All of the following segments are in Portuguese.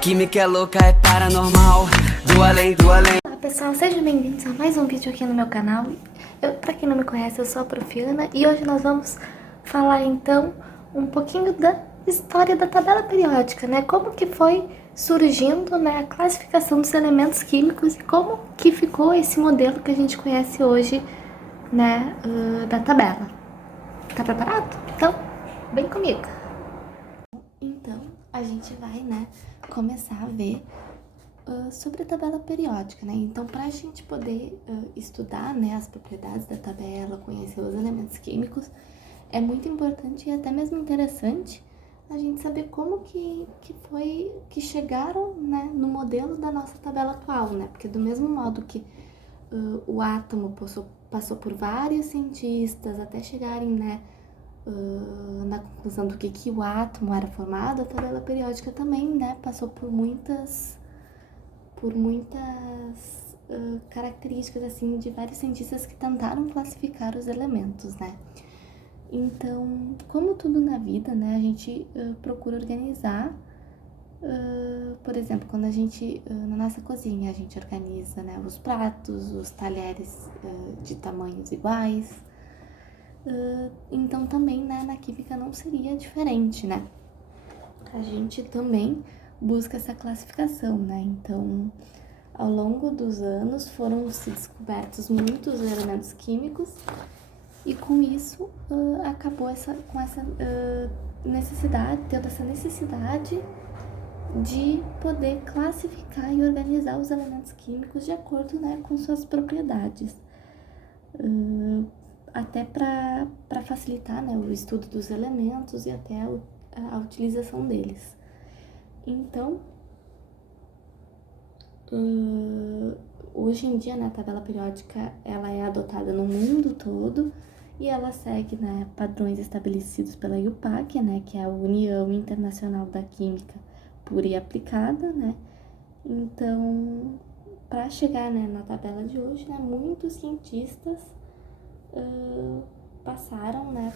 química é louca, é paranormal. Do além, do além. Olá pessoal, sejam bem-vindos a mais um vídeo aqui no meu canal. Pra quem não me conhece, eu sou a Profiana e hoje nós vamos falar então um pouquinho da história da tabela periódica, né? Como que foi surgindo, né, a classificação dos elementos químicos e como que ficou esse modelo que a gente conhece hoje, né, da tabela. Tá preparado? Então, vem comigo! Então, a gente vai, né, começar a ver sobre a tabela periódica, né? Então, para a gente poder estudar, né, as propriedades da tabela, conhecer os elementos químicos, é muito importante e até mesmo interessante a gente saber como que chegaram, né, no modelo da nossa tabela atual, né? Porque do mesmo modo que o átomo passou por vários cientistas até chegarem, né, na conclusão do que o átomo era formado, a tabela periódica também, né, passou por muitas características, assim, de vários cientistas que tentaram classificar os elementos, né. Então, como tudo na vida, né, a gente procura organizar, por exemplo, quando a gente, na nossa cozinha, a gente organiza, né, os pratos, os talheres de tamanhos iguais. Então também, né, na química não seria diferente, né? A gente também busca essa classificação, né? Então, ao longo dos anos foram se descobertos muitos elementos químicos e com isso acabou tendo essa necessidade de poder classificar e organizar os elementos químicos de acordo, né, com suas propriedades. Até para facilitar, né, o estudo dos elementos e até a utilização deles. Então, hoje em dia, né, a tabela periódica ela é adotada no mundo todo e ela segue, né, padrões estabelecidos pela IUPAC, né, que é a União Internacional da Química Pura e Aplicada, né. Então, para chegar, né, na tabela de hoje, né, muitos cientistas passaram, né,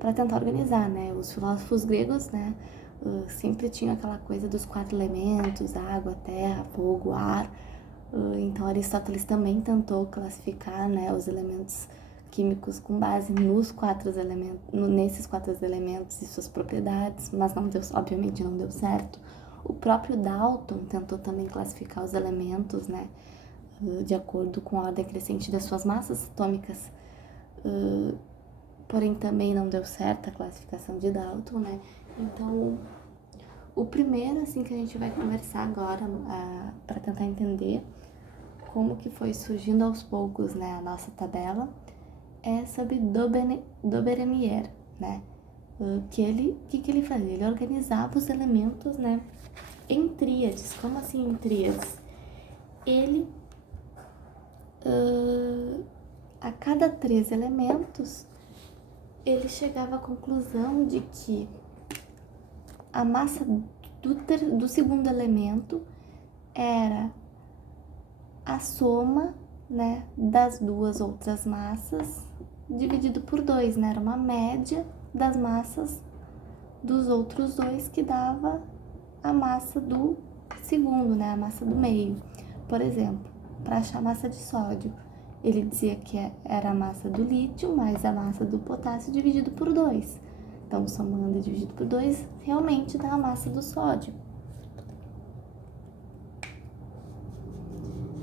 para tentar organizar, né, os filósofos gregos, né, sempre tinham aquela coisa dos 4 elementos, água, terra, fogo, ar. Então Aristóteles também tentou classificar, né, os elementos químicos com base nesses 4 elementos e suas propriedades, mas obviamente não deu certo. O próprio Dalton tentou também classificar os elementos, né, de acordo com a ordem crescente das suas massas atômicas, porém também não deu certo a classificação de Dalton, né? Então, o primeiro, assim, que a gente vai conversar agora, para tentar entender como que foi surgindo aos poucos, né, a nossa tabela, é sobre Doberemier, né? Que ele fazia? Ele organizava os elementos, né, em tríades. Como assim em tríades? Ele a cada 3 elementos, ele chegava à conclusão de que a massa do segundo elemento era a soma, né, das 2 outras massas dividido por 2, né? Era uma média das massas dos outros 2 que dava a massa do segundo, né, a massa do meio. Por exemplo, para achar a massa de sódio, ele dizia que era a massa do lítio mais a massa do potássio dividido por 2. Então, somando e dividido por 2, realmente dá a massa do sódio.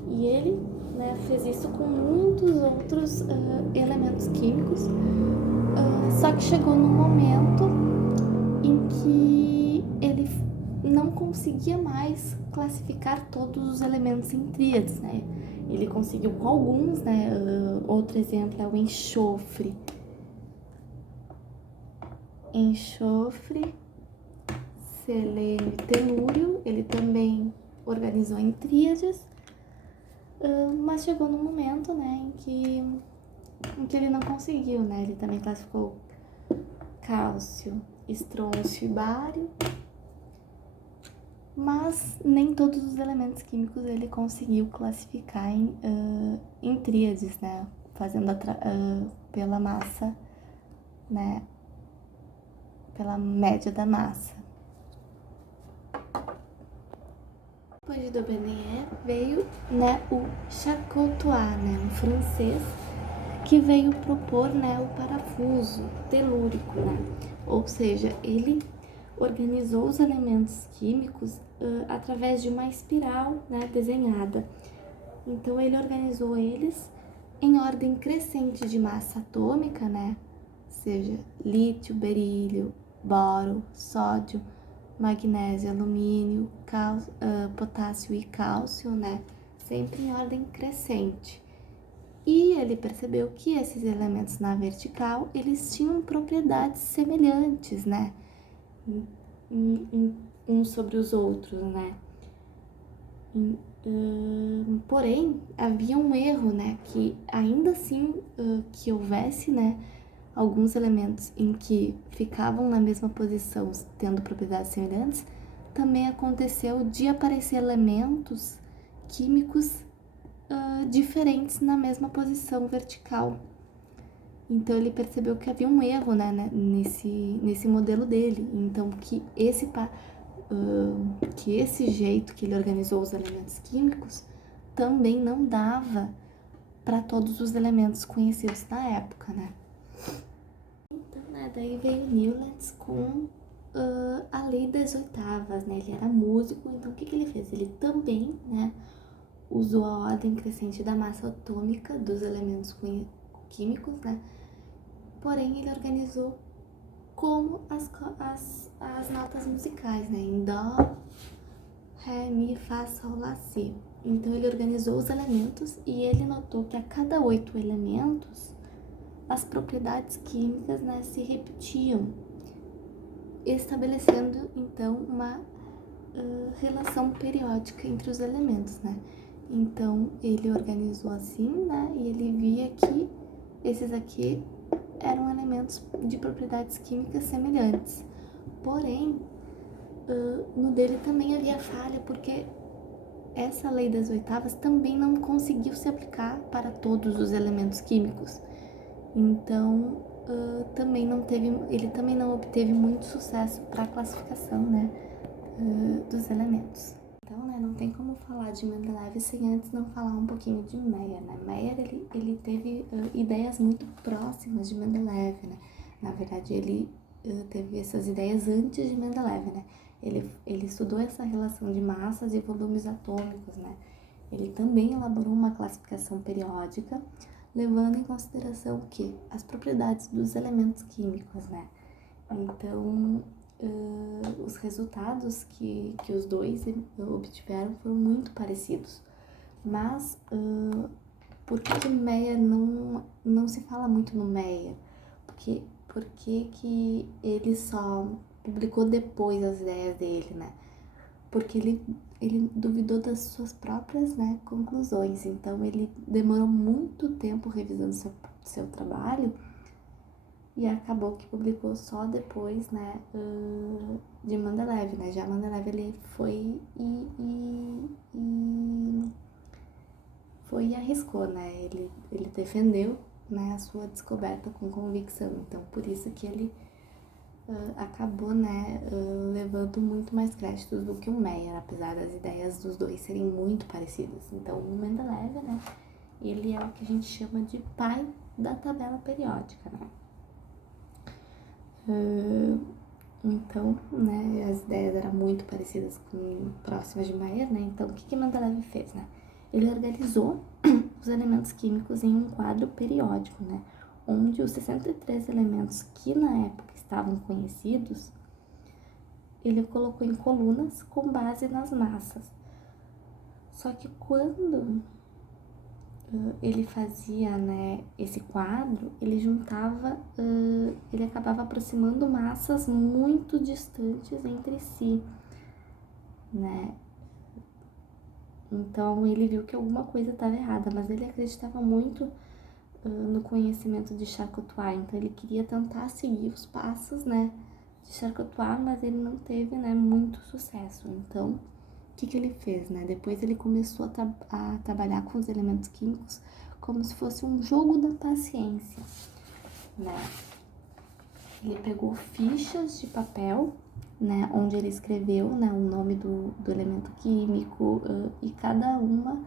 E ele, né, fez isso com muitos outros elementos químicos, só que chegou num momento em que ele não conseguia mais classificar todos os elementos em tríades, né? Ele conseguiu com alguns, né? Outro exemplo é o enxofre. Enxofre, selênio e telúrio, ele também organizou em tríades, mas chegou num momento, né, em que ele não conseguiu, né? Ele também classificou cálcio, estrôncio e bário, mas nem todos os elementos químicos ele conseguiu classificar em tríades, né? Fazendo pela massa, né? Pela média da massa. Depois de Daubigny veio, né, o Charcot-Toit, né, um francês que veio propor, né, o parafuso telúrico, né, ou seja, ele organizou os elementos químicos através de uma espiral, né, desenhada. Então ele organizou eles em ordem crescente de massa atômica, né, seja lítio, berílio, boro, sódio, magnésio, alumínio, potássio e cálcio, né? Sempre em ordem crescente. E ele percebeu que esses elementos na vertical, eles tinham propriedades semelhantes, né? Uns sobre os outros, né? Porém, havia um erro, né? Que ainda assim que houvesse, né? Alguns elementos em que ficavam na mesma posição, tendo propriedades semelhantes, também aconteceu de aparecer elementos químicos diferentes na mesma posição vertical. Então ele percebeu que havia um erro, né, nesse modelo dele. Então que esse jeito que ele organizou os elementos químicos também não dava para todos os elementos conhecidos na época, né? Então, né, daí veio Newlands com a lei das oitavas, né? Ele era músico, então o que ele fez? Ele também, né, usou a ordem crescente da massa atômica dos elementos químicos, né? Porém, ele organizou como as notas musicais, né? Em Dó, Ré, Mi, Fá, Sol, Lá, Si. Então, ele organizou os elementos e ele notou que a cada 8 elementos, as propriedades químicas, né, se repetiam, estabelecendo, então, uma relação periódica entre os elementos, né? Então, ele organizou assim, né? E ele via que esses aqui eram elementos de propriedades químicas semelhantes. Porém, no dele também havia falha, porque essa lei das oitavas também não conseguiu se aplicar para todos os elementos químicos. Então, ele também não obteve muito sucesso para a classificação, né, dos elementos. Então, né, não tem como falar de Mendeleev sem antes não falar um pouquinho de Meyer, né? Meyer, ele teve ideias muito próximas de Mendeleev, né? Na verdade, ele teve essas ideias antes de Mendeleev, né? Ele estudou essa relação de massas e volumes atômicos, né? Ele também elaborou uma classificação periódica, levando em consideração que as propriedades dos elementos químicos, né? Então, os resultados que os dois obtiveram foram muito parecidos. Mas, por que Meyer não se fala muito no Meyer? Por que ele só publicou depois as ideias dele, né? Porque ele duvidou das suas próprias, né, conclusões. Então, ele demorou muito tempo revisando seu trabalho e acabou que publicou só depois, né, de Mendeleev, né? Já Mendeleev, ele foi e arriscou, né? Ele defendeu, né, a sua descoberta com convicção. Então, por isso que ele acabou, né, levando muito mais créditos do que o Meyer, apesar das ideias dos dois serem muito parecidas. Então, o Mendeleev, né, ele é o que a gente chama de pai da tabela periódica, né? Então, né, as ideias eram muito parecidas próximas de Meyer, né? Então, o que Mendeleev fez, né? Ele organizou os elementos químicos em um quadro periódico, né? Onde os 63 elementos que na época estavam conhecidos, ele colocou em colunas com base nas massas. Só que quando ele fazia, né, esse quadro, ele juntava, ele acabava aproximando massas muito distantes entre si, né? Então ele viu que alguma coisa estava errada, mas ele acreditava muito no conhecimento de Charcot-Toit, então ele queria tentar seguir os passos, né, de Charcot-Toit, mas ele não teve, né, muito sucesso. Então, o que ele fez, né? Depois ele começou a trabalhar com os elementos químicos como se fosse um jogo da paciência, né? Ele pegou fichas de papel né, onde ele escreveu, né, o nome do elemento químico e cada uma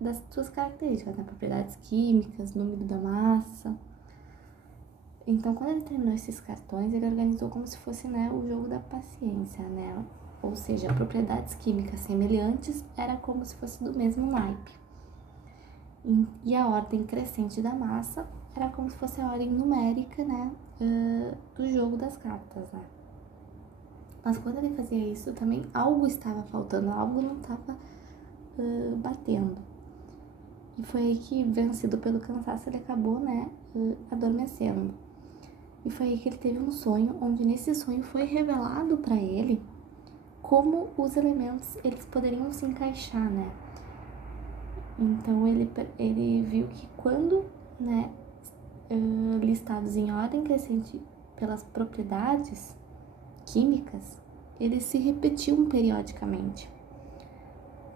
das suas características, né, propriedades químicas, número da massa. Então, quando ele terminou esses cartões, ele organizou como se fosse, né, o jogo da paciência, né, ou seja, propriedades químicas semelhantes era como se fosse do mesmo naipe. E a ordem crescente da massa era como se fosse a ordem numérica, né, do jogo das cartas, né. Mas quando ele fazia isso, também algo estava faltando, algo não estava batendo. E foi aí que, vencido pelo cansaço, ele acabou, né, adormecendo. E foi aí que ele teve um sonho, onde nesse sonho foi revelado para ele como os elementos eles poderiam se encaixar, né. Então ele viu que quando, né, listados em ordem crescente pelas propriedades químicas, eles se repetiam periodicamente,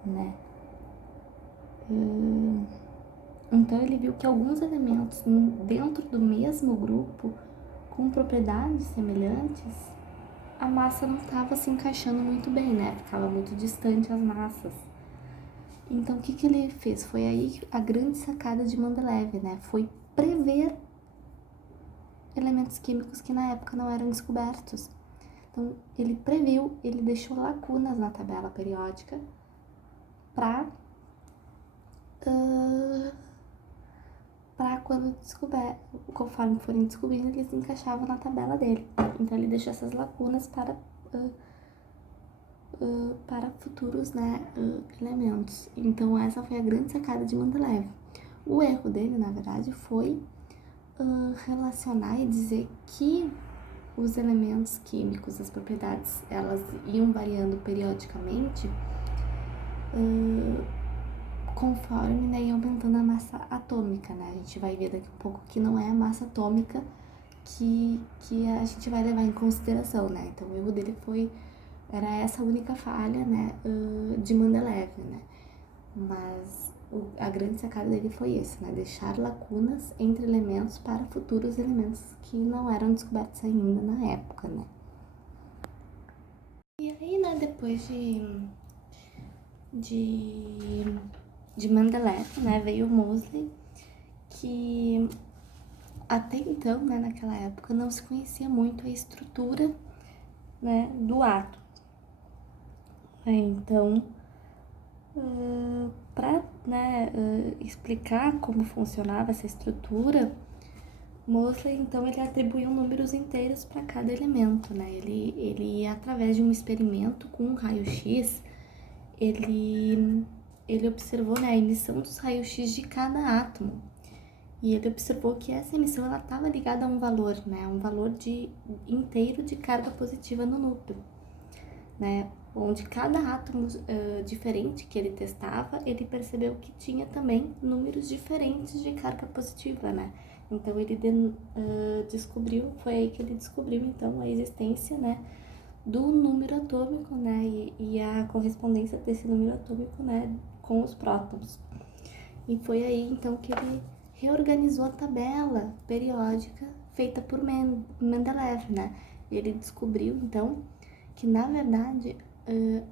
né. Então ele viu que alguns elementos dentro do mesmo grupo, com propriedades semelhantes, a massa não estava se encaixando muito bem, né, ficava muito distante as massas. Então, o que ele fez? Foi aí a grande sacada de Mendeleev, né? Foi prever elementos químicos que na época não eram descobertos. Então, ele previu, ele deixou lacunas na tabela periódica para quando conforme forem descobrindo, eles encaixavam na tabela dele. Então, ele deixou essas lacunas para futuros, né, elementos. Então, essa foi a grande sacada de Mendeleev. O erro dele, na verdade, foi relacionar e dizer que os elementos químicos, as propriedades, elas iam variando periodicamente conforme, né, ia aumentando a massa atômica, né? A gente vai ver daqui a pouco que não é a massa atômica que a gente vai levar em consideração, né? Então, o erro dele era essa única falha, né, de Mendeleev, né? Mas a grande sacada dele foi esse, né? Deixar lacunas entre elementos para futuros elementos que não eram descobertos ainda na época, né? E aí, né, depois de Mendeleev, né, veio Moseley, que até então, né, naquela época, não se conhecia muito a estrutura, né, do átomo. Então, para, né, explicar como funcionava essa estrutura, Moseley, então, ele atribuiu números inteiros para cada elemento, né? Ele, através de um experimento com um raio-x, ele observou, né, a emissão dos raios-x de cada átomo. E ele observou que essa emissão ela estava ligada a um valor, né, um valor inteiro de carga positiva no núcleo, né, onde cada átomo diferente que ele testava, ele percebeu que tinha também números diferentes de carga positiva, né. Então ele descobriu, foi aí que ele descobriu então a existência, né, do número atômico, né, e a correspondência desse número atômico, né, com os prótons. E foi aí então que ele reorganizou a tabela periódica feita por Mendeleev, né. Ele descobriu então que na verdade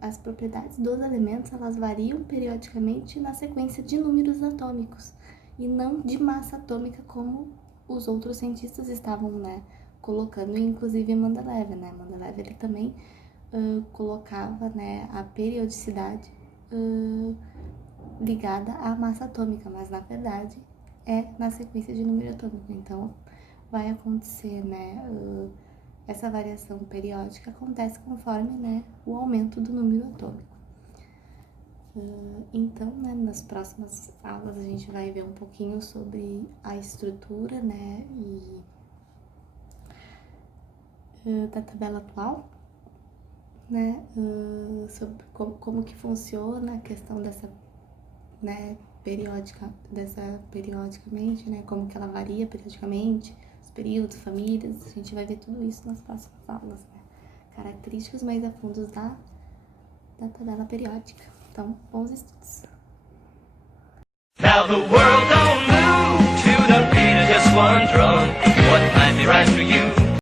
as propriedades dos elementos elas variam periodicamente na sequência de números atômicos e não de massa atômica como os outros cientistas estavam, né, colocando, inclusive Mendeleev, né. Mendeleev ele também colocava, né, a periodicidade ligada à massa atômica, mas na verdade é na sequência de número atômico. Então vai acontecer, né, essa variação periódica acontece conforme, né, o aumento do número atômico. Então, né, nas próximas aulas a gente vai ver um pouquinho sobre a estrutura, né, da tabela atual, né, sobre como que funciona a questão dessa, né, periodicamente, né, como que ela varia periodicamente, os períodos, famílias, a gente vai ver tudo isso nas próximas aulas, né, características mais a fundo da tabela periódica. Então, bons estudos. Now the world don't move to the beat of just one drum. What might be right for you